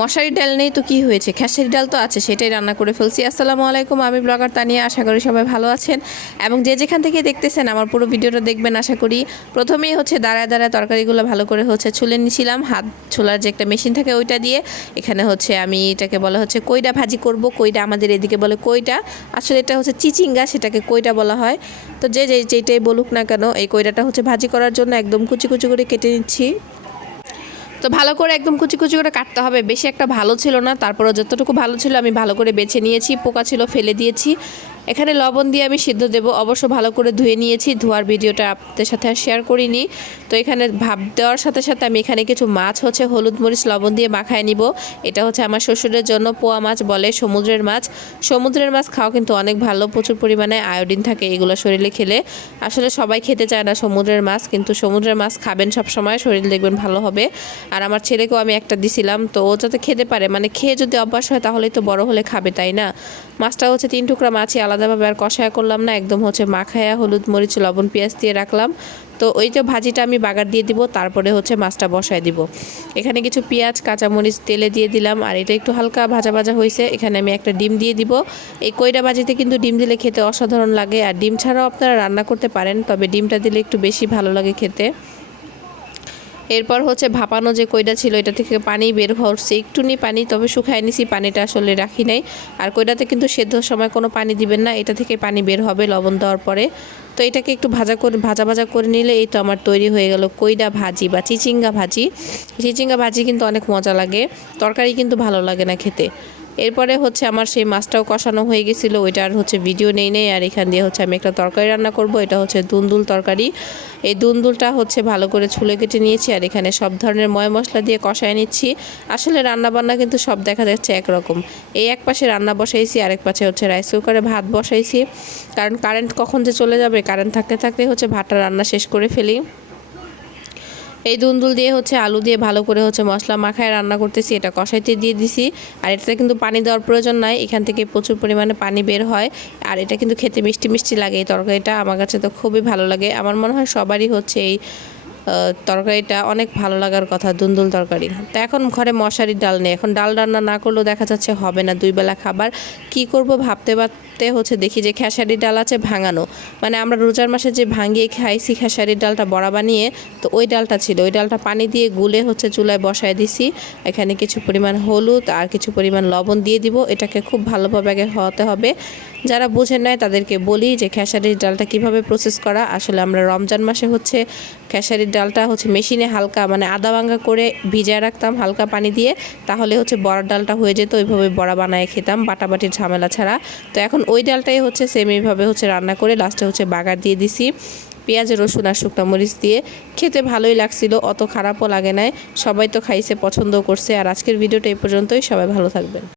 মশারি ডাল নেই তো কি হয়েছে, খেসারি ডাল তো আছে, সেটাই রান্না করে ফেলছি। আসসালামু আলাইকুম, আমি ব্লগার তানিয়া। আশা করি সবাই ভালো আছেন এবং যে যেখান থেকে দেখতেছেন আমার পুরো ভিডিওটা দেখবেন আশা করি। প্রথমেই দাঁড়ায় দাঁড়ায় তরকারিগুলো ভালো করে ছুলে নিয়েছিলাম। হাত ছোলার যে একটা মেশিন থাকে ওইটা দিয়ে। এখানে আমি এটাকে বলা কইডা ভাজি করব। কইডা আমাদের এদিকে বলে কইডা, আসলে এটা চিচিঙ্গা, সেটাকে কইডা বলা হয়। তো যেটাই বলুক না কেন, এই কইডাটা ভাজি করার জন্য একদম কুচি কুচি করে কেটে নিচ্ছি। তো ভালো করে একদম কুচি কুচি করে কাটতে হবে। বেশি একটা ভালো ছিল না, তারপরে যতটুকু ভালো ছিল আমি ভালো করে বেছে নিয়েছি। পোকা ছিল ফেলে দিয়েছি। এখানে লবণ দিয়ে আমি সিদ্ধ দেব। অবশ্য ভালো করে ধুয়ে নিয়েছি, ধোয়ার ভিডিওটা আপনাদের সাথে আর শেয়ার করিনি। তো এখানে ভাপ দেওয়ার সাথে সাথে আমি এখানে কিছু মাছ হলুদ মরিচ লবণ দিয়ে মাখায় নিব। এটা আমার শ্বশুরের জন্য পোয়া মাছ বলে, সমুদ্রের মাছ। সমুদ্রের মাছ খাওয়া কিন্তু অনেক ভালো, প্রচুর পরিমাণে আয়োডিন থাকে এগুলো শরীরে খেলে। আসলে সবাই খেতে চায় না সমুদ্রের মাছ, কিন্তু সমুদ্রের মাছ খাবেন সব সময়, শরীর দেখবেন ভালো হবে। আর আমার ছেলেকেও আমি একটা দিছিলাম, তো ও যাতে খেতে পারে, মানে খেয়ে যদি অভ্যাস হয় তাহলেই তো বড় হলে খাবে, তাই না? মাছটা 3 টুকরা মাছই আলাদাভাবে আর কষায়া করলাম না, একদম মাখায়া হলুদ মরিচ লবণ পেঁয়াজ দিয়ে রাখলাম। তো ওই যে ভাজিটা আমি বাগার দিয়ে দিব, তারপরে মাছটা বসায় দিব। এখানে কিছু পেঁয়াজ কাঁচামরিচ তেলে দিয়ে দিলাম, আর এটা একটু হালকা ভাজা ভাজা হয়েছে। এখানে আমি একটা ডিম দিয়ে দিব। এই কইরা ভাজিতে কিন্তু ডিম দিলে খেতে অসাধারণ লাগে, আর ডিম ছাড়াও আপনারা রান্না করতে পারেন, তবে ডিমটা দিলে একটু বেশি ভালো লাগে খেতে। এরপর ভাপানো যে কইডা ছিল এটা থেকে পানি বের হচ্ছে, একটুনি পানি, তবে শুকায় নিছি, পানিটা আসলে রাখি নাই। আর কইডাতে কিন্তু সেদ্ধর সময় কোনো পানি দিবেন না, এটা থেকে পানি বের হবে লবণ দেওয়ার পরে। তো এটাকে একটু ভাজা ভাজা করে নিলে এই তো আমার তৈরি হয়ে গেল কইডা ভাজি বা চিচিঙ্গা ভাজি। চিচিঙ্গা ভাজি কিন্তু অনেক মজা লাগে, তরকারি কিন্তু ভালো লাগে না খেতে। এরপরে আমার সেই মাছটাও কষানো হয়ে গেছিলো, ওইটা আর ভিডিও নেই। আর এখান দিয়ে আমি একটা তরকারি রান্না করব। এটা দুন্দুল তরকারি। এই দুন্দুলটা ভালো করে ছুলে কেটে নিয়েছি, আর এখানে সব ধরনের ময় মশলা দিয়ে কষায় নিচ্ছি। আসলে রান্নাবান্না কিন্তু সব দেখা যাচ্ছে একরকম। এই এক পাশে রান্না বসাইছি, আরেক পাশে রাইস কুকারে ভাত বসাইছি, কারণ কারেন্ট কখন যে চলে যাবে, কারেন্ট থাকতে থাকতে ভাতটা রান্না শেষ করে ফেলি। এই দুন্দুল দিয়ে আলু দিয়ে ভালো করে মশলা মাখায় রান্না করতেছি। এটা কষাইতে দিয়ে দিছি, আর এটাতে কিন্তু পানি দেওয়ার প্রয়োজন নাই, এখান থেকে প্রচুর পরিমাণে পানি বের হয়। আর এটা কিন্তু খেতে মিষ্টি মিষ্টি লাগে। এই তরকারিটা আমার কাছে তো খুবই ভালো লাগে। আমার মনে হয় সবারই এই তরকারিটা অনেক ভালো লাগার কথা, দুন্দুল তরকারি। তো এখন ঘরে মশারির ডাল নেই, এখন ডাল রান্না না করলেও দেখা যাচ্ছে হবে না 2 বেলা খাবার। কি করব ভাবতে ভাবতে দেখি যে খেসারির ডাল আছে ভাঙানো, মানে আমরা রোজার মাসে যে ভাঙিয়ে খাইছি খেসারির ডালটা বড়া বানিয়ে, তো ওই ডালটা ছিল। ওই ডালটা পানি দিয়ে গুলে চুলায় বসায় দিছি। এখানে কিছু পরিমাণ হলুদ আর কিছু পরিমাণ লবণ দিয়ে দিব। এটাকে খুব ভালোভাবে আগে হওয়াতে হবে। যারা বুঝেন নাই তাদেরকে বলি যে খেসারির ডালটা কিভাবে প্রসেস করা। আসলে আমরা রমজান মাসে খেসারির ডালটা মেশিনে হালকা, মানে আদা ভাঙা করে ভিজায় রাখতাম হালকা পানি দিয়ে, তাহলে বড়ার ডালটা হয়ে যেত। ওইভাবে বড়া বানায় খেতাম বাটাবাটির ঝামেলা ছাড়া। তো এখন ওই ডালটাই সেম এইভাবে রান্না করে লাস্টে বাগার দিয়ে দিছি পেঁয়াজ রসুন আর শুকনো মরিচ দিয়ে। খেতে ভালোই লাগছিল, অত খারাপও লাগে নাই। সবাই তো খাইছে, পছন্দও করছে। আর আজকের ভিডিওটা এই পর্যন্তই, সবাই ভালো থাকবেন।